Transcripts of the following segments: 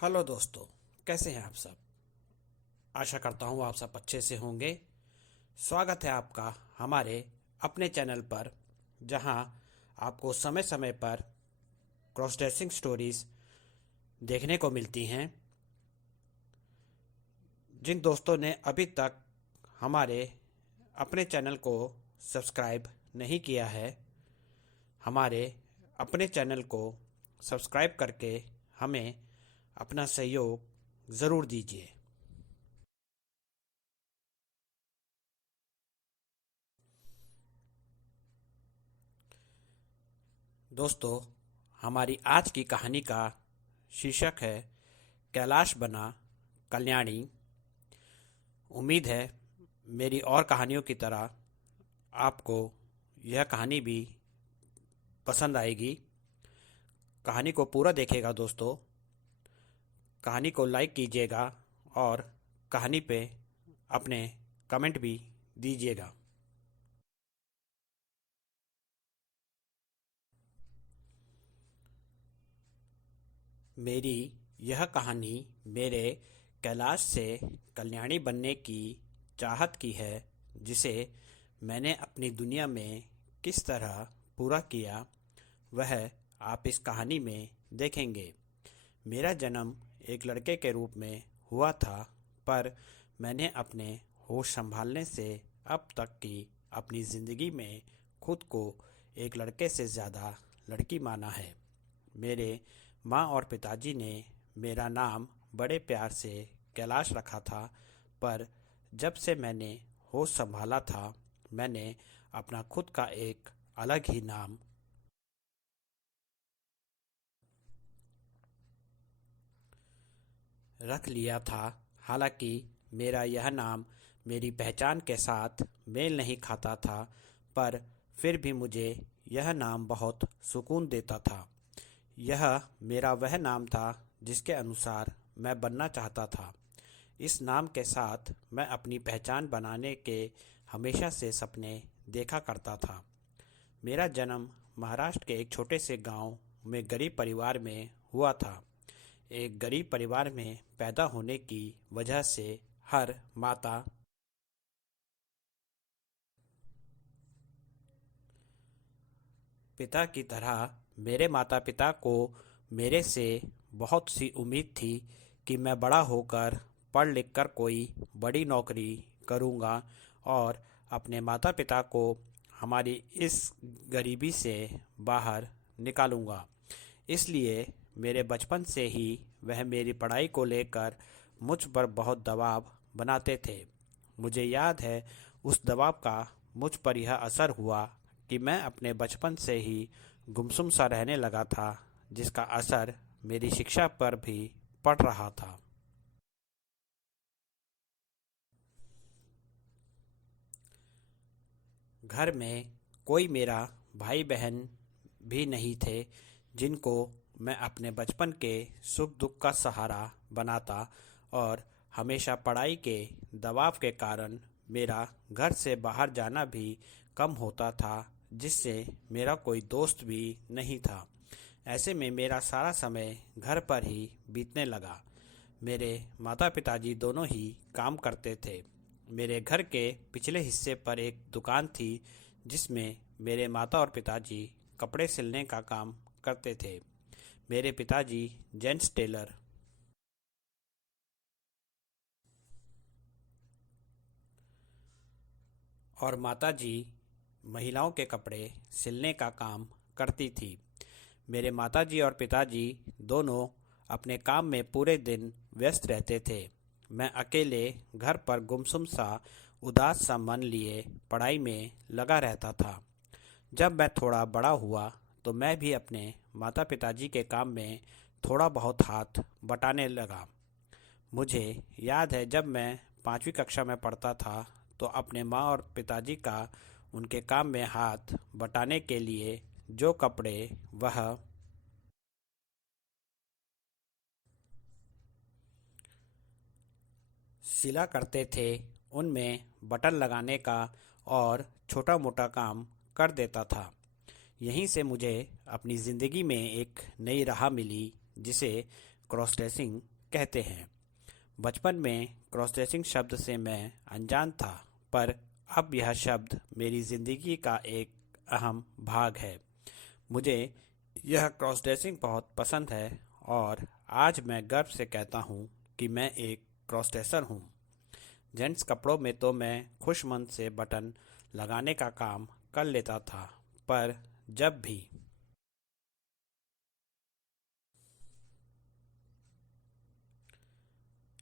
Hello दोस्तों, कैसे हैं आप सब। आशा करता हूँ आप सब अच्छे से होंगे। स्वागत है आपका हमारे अपने चैनल पर, जहाँ आपको समय समय पर क्रॉस ड्रेसिंग स्टोरीज देखने को मिलती हैं। जिन दोस्तों ने अभी तक हमारे अपने चैनल को सब्सक्राइब नहीं किया है, हमारे अपने चैनल को सब्सक्राइब करके हमें अपना सहयोग ज़रूर दीजिए। दोस्तों, हमारी आज की कहानी का शीर्षक है कैलाश बना कल्याणी। उम्मीद है मेरी और कहानियों की तरह आपको यह कहानी भी पसंद आएगी। कहानी को पूरा देखिएगा दोस्तों, कहानी को लाइक कीजिएगा और कहानी पे अपने कमेंट भी दीजिएगा। मेरी यह कहानी मेरे कैलाश से कल्याणी बनने की चाहत की है, जिसे मैंने अपनी दुनिया में किस तरह पूरा किया वह आप इस कहानी में देखेंगे। मेरा जन्म एक लड़के के रूप में हुआ था, पर मैंने अपने होश संभालने से अब तक की अपनी ज़िंदगी में खुद को एक लड़के से ज़्यादा लड़की माना है। मेरे माँ और पिताजी ने मेरा नाम बड़े प्यार से कैलाश रखा था, पर जब से मैंने होश संभाला था, मैंने अपना खुद का एक अलग ही नाम रख लिया था। हालांकि मेरा यह नाम मेरी पहचान के साथ मेल नहीं खाता था, पर फिर भी मुझे यह नाम बहुत सुकून देता था। यह मेरा वह नाम था जिसके अनुसार मैं बनना चाहता था। इस नाम के साथ मैं अपनी पहचान बनाने के हमेशा से सपने देखा करता था। मेरा जन्म महाराष्ट्र के एक छोटे से गांव में गरीब परिवार में हुआ था। एक गरीब परिवार में पैदा होने की वजह से हर माता पिता की तरह मेरे माता पिता को मेरे से बहुत सी उम्मीद थी कि मैं बड़ा होकर पढ़ लिख कर कोई बड़ी नौकरी करूंगा और अपने माता पिता को हमारी इस गरीबी से बाहर निकालूंगा। इसलिए मेरे बचपन से ही वह मेरी पढ़ाई को लेकर मुझ पर बहुत दबाव बनाते थे। मुझे याद है उस दबाव का मुझ पर यह असर हुआ कि मैं अपने बचपन से ही गुमसुम सा रहने लगा था, जिसका असर मेरी शिक्षा पर भी पड़ रहा था। घर में कोई मेरा भाई बहन भी नहीं थे जिनको मैं अपने बचपन के सुख दुख का सहारा बनाता, और हमेशा पढ़ाई के दबाव के कारण मेरा घर से बाहर जाना भी कम होता था, जिससे मेरा कोई दोस्त भी नहीं था। ऐसे में मेरा सारा समय घर पर ही बीतने लगा। मेरे माता पिताजी दोनों ही काम करते थे। मेरे घर के पिछले हिस्से पर एक दुकान थी, जिसमें मेरे माता और पिताजी कपड़े सिलने का काम करते थे। मेरे पिताजी जेंट्स टेलर और माताजी महिलाओं के कपड़े सिलने का काम करती थी। मेरे माताजी और पिताजी दोनों अपने काम में पूरे दिन व्यस्त रहते थे। मैं अकेले घर पर गुमसुम सा उदास सा मन लिए पढ़ाई में लगा रहता था। जब मैं थोड़ा बड़ा हुआ तो मैं भी अपने माता पिताजी के काम में थोड़ा बहुत हाथ बटाने लगा। मुझे याद है जब मैं 5वीं कक्षा में पढ़ता था तो अपने माँ और पिताजी का उनके काम में हाथ बटाने के लिए जो कपड़े वह सिला करते थे, उनमें बटन लगाने का और छोटा मोटा काम कर देता था। यहीं से मुझे अपनी ज़िंदगी में एक नई राह मिली, जिसे क्रॉस ड्रेसिंग कहते हैं। बचपन में क्रॉस ड्रेसिंग शब्द से मैं अनजान था, पर अब यह शब्द मेरी ज़िंदगी का एक अहम भाग है। मुझे यह क्रॉस ड्रेसिंग बहुत पसंद है और आज मैं गर्व से कहता हूँ कि मैं एक क्रॉस ड्रेसर हूँ। जेंट्स कपड़ों में तो मैं खुश मन से बटन लगाने का काम कर लेता था, पर जब भी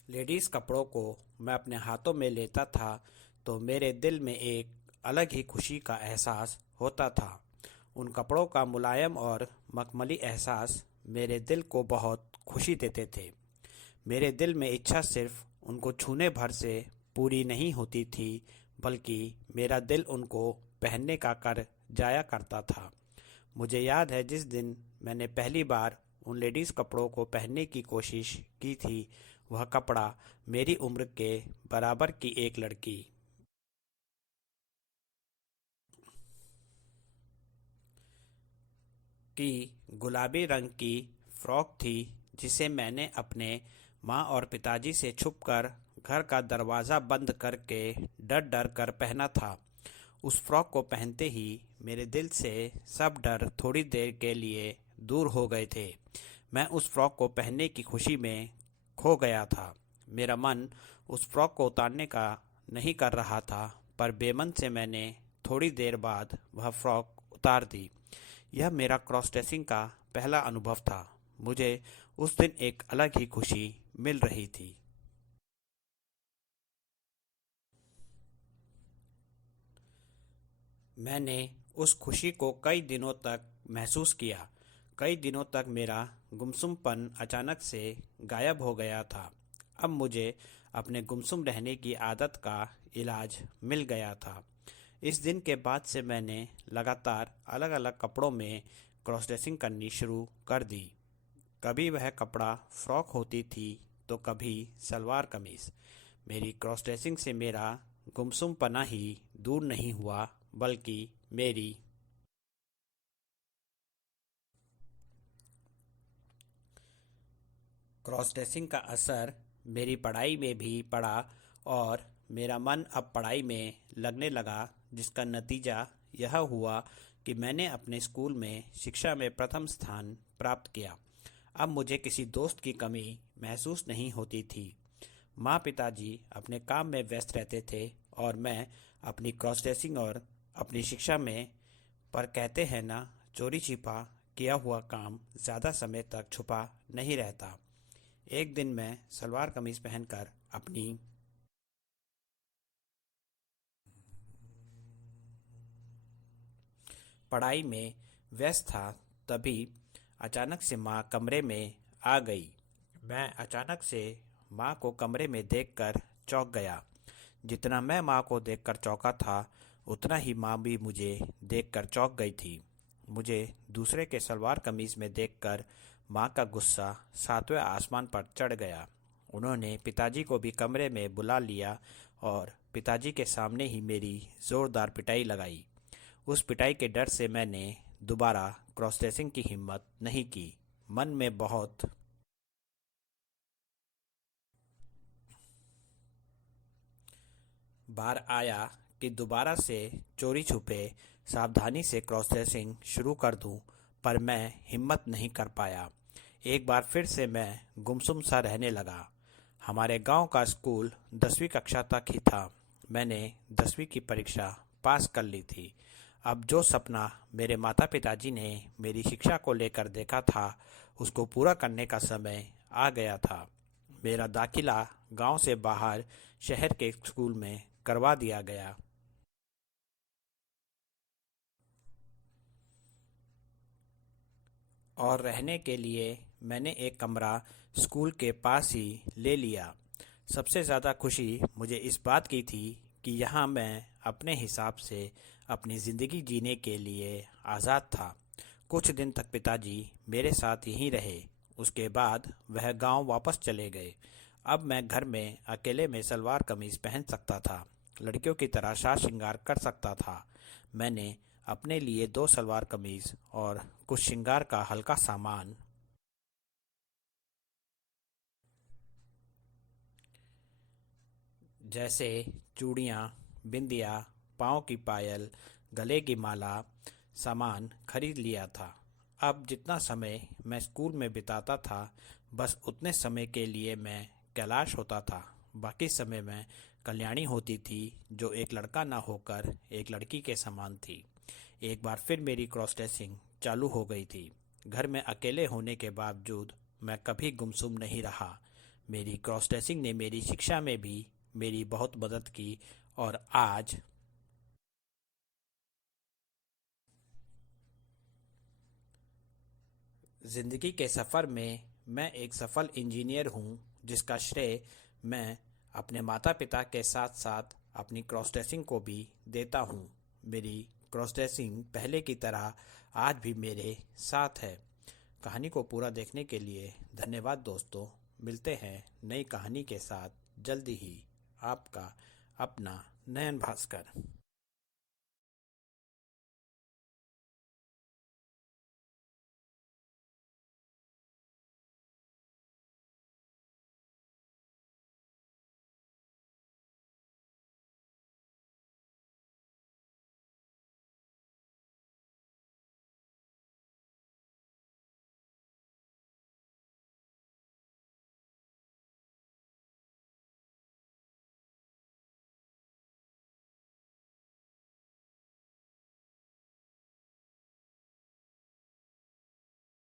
लेडीज़ कपड़ों को मैं अपने हाथों में लेता था तो मेरे दिल में एक अलग ही खुशी का एहसास होता था। उन कपड़ों का मुलायम और मखमली एहसास मेरे दिल को बहुत खुशी देते थे। मेरे दिल में इच्छा सिर्फ उनको छूने भर से पूरी नहीं होती थी, बल्कि मेरा दिल उनको पहनने का कर जाया करता था। मुझे याद है जिस दिन मैंने पहली बार उन लेडीज़ कपड़ों को पहनने की कोशिश की थी, वह कपड़ा मेरी उम्र के बराबर की एक लड़की की गुलाबी रंग की फ्रॉक थी, जिसे मैंने अपने माँ और पिताजी से छुपकर घर का दरवाज़ा बंद करके डर डर कर पहना था। उस फ्रॉक को पहनते ही मेरे दिल से सब डर थोड़ी देर के लिए दूर हो गए थे। मैं उस फ्रॉक को पहनने की खुशी में खो गया था। मेरा मन उस फ्रॉक को उतारने का नहीं कर रहा था, पर बेमन से मैंने थोड़ी देर बाद वह फ्रॉक उतार दी। यह मेरा क्रॉस ड्रेसिंग का पहला अनुभव था। मुझे उस दिन एक अलग ही खुशी मिल रही थी। मैंने उस खुशी को कई दिनों तक महसूस किया। कई दिनों तक मेरा गुमसुमपन अचानक से गायब हो गया था। अब मुझे अपने गुमसुम रहने की आदत का इलाज मिल गया था। इस दिन के बाद से मैंने लगातार अलग अलग कपड़ों में क्रॉस ड्रेसिंग करनी शुरू कर दी। कभी वह कपड़ा फ्रॉक होती थी तो कभी सलवार कमीज़। मेरी क्रॉस ड्रेसिंग से मेरा गुमसुमपना ही दूर नहीं हुआ, बल्कि मेरी क्रॉस ड्रेसिंग का असर मेरी पढ़ाई में भी पड़ा और मेरा मन अब पढ़ाई में लगने लगा, जिसका नतीजा यह हुआ कि मैंने अपने स्कूल में शिक्षा में प्रथम स्थान प्राप्त किया। अब मुझे किसी दोस्त की कमी महसूस नहीं होती थी। माँ पिताजी अपने काम में व्यस्त रहते थे और मैं अपनी क्रॉस ड्रेसिंग और अपनी शिक्षा में, पर कहते हैं ना, चोरी छिपा किया हुआ काम ज़्यादा समय तक छुपा नहीं रहता। एक दिन मैं सलवार कमीज़ पहनकर अपनी पढ़ाई में व्यस्त था, तभी अचानक से माँ कमरे में आ गई। मैं अचानक से माँ को कमरे में देखकर चौंक गया। जितना मैं माँ को देखकर चौंका था, उतना ही माँ भी मुझे देखकर चौंक गई थी। मुझे दूसरे के सलवार कमीज में देखकर माँ का गुस्सा सातवें आसमान पर चढ़ गया। उन्होंने पिताजी को भी कमरे में बुला लिया और पिताजी के सामने ही मेरी जोरदार पिटाई लगाई। उस पिटाई के डर से मैंने दोबारा क्रॉस ड्रेसिंग की हिम्मत नहीं की। मन में बहुत बार आया कि दोबारा से चोरी छुपे सावधानी से क्रॉस ड्रेसिंग शुरू कर दूं, पर मैं हिम्मत नहीं कर पाया। एक बार फिर से मैं गुमसुम सा रहने लगा। हमारे गांव का स्कूल 10वीं कक्षा तक ही था। मैंने 10वीं की परीक्षा पास कर ली थी। अब जो सपना मेरे माता पिताजी ने मेरी शिक्षा को लेकर देखा था, उसको पूरा करने का समय आ गया था। मेरा दाखिला गांव से बाहर शहर के स्कूल में करवा दिया गया और रहने के लिए मैंने एक कमरा स्कूल के पास ही ले लिया। सबसे ज़्यादा खुशी मुझे इस बात की थी कि यहाँ मैं अपने हिसाब से अपनी ज़िंदगी जीने के लिए आज़ाद था। कुछ दिन तक पिताजी मेरे साथ यहीं रहे। उसके बाद वह गांव वापस चले गए। अब मैं घर में अकेले में सलवार कमीज़ पहन सकता था, लड़कियों की तरह साज श्रृंगार कर सकता था। मैंने अपने लिए 2 सलवार कमीज़ और कुछ श्रृंगार का हल्का सामान जैसे चूड़ियाँ, बिंदिया, पाँव की पायल, गले की माला सामान खरीद लिया था। अब जितना समय मैं स्कूल में बिताता था, बस उतने समय के लिए मैं कैलाश होता था। बाकी समय में कल्याणी होती थी, जो एक लड़का ना होकर एक लड़की के समान थी। एक बार फिर मेरी क्रॉस ड्रेसिंग चालू हो गई थी। घर में अकेले होने के बावजूद मैं कभी गुमसुम नहीं रहा। मेरी क्रॉस ड्रेसिंग ने मेरी शिक्षा में भी मेरी बहुत मदद की और आज ज़िंदगी के सफ़र में मैं एक सफल इंजीनियर हूँ, जिसका श्रेय मैं अपने माता पिता के साथ साथ अपनी क्रॉस ड्रेसिंग को भी देता हूँ। मेरी क्रॉस ड्रेसिंग पहले की तरह आज भी मेरे साथ है। कहानी को पूरा देखने के लिए धन्यवाद दोस्तों। मिलते हैं नई कहानी के साथ जल्दी ही। आपका अपना नयन भास्कर।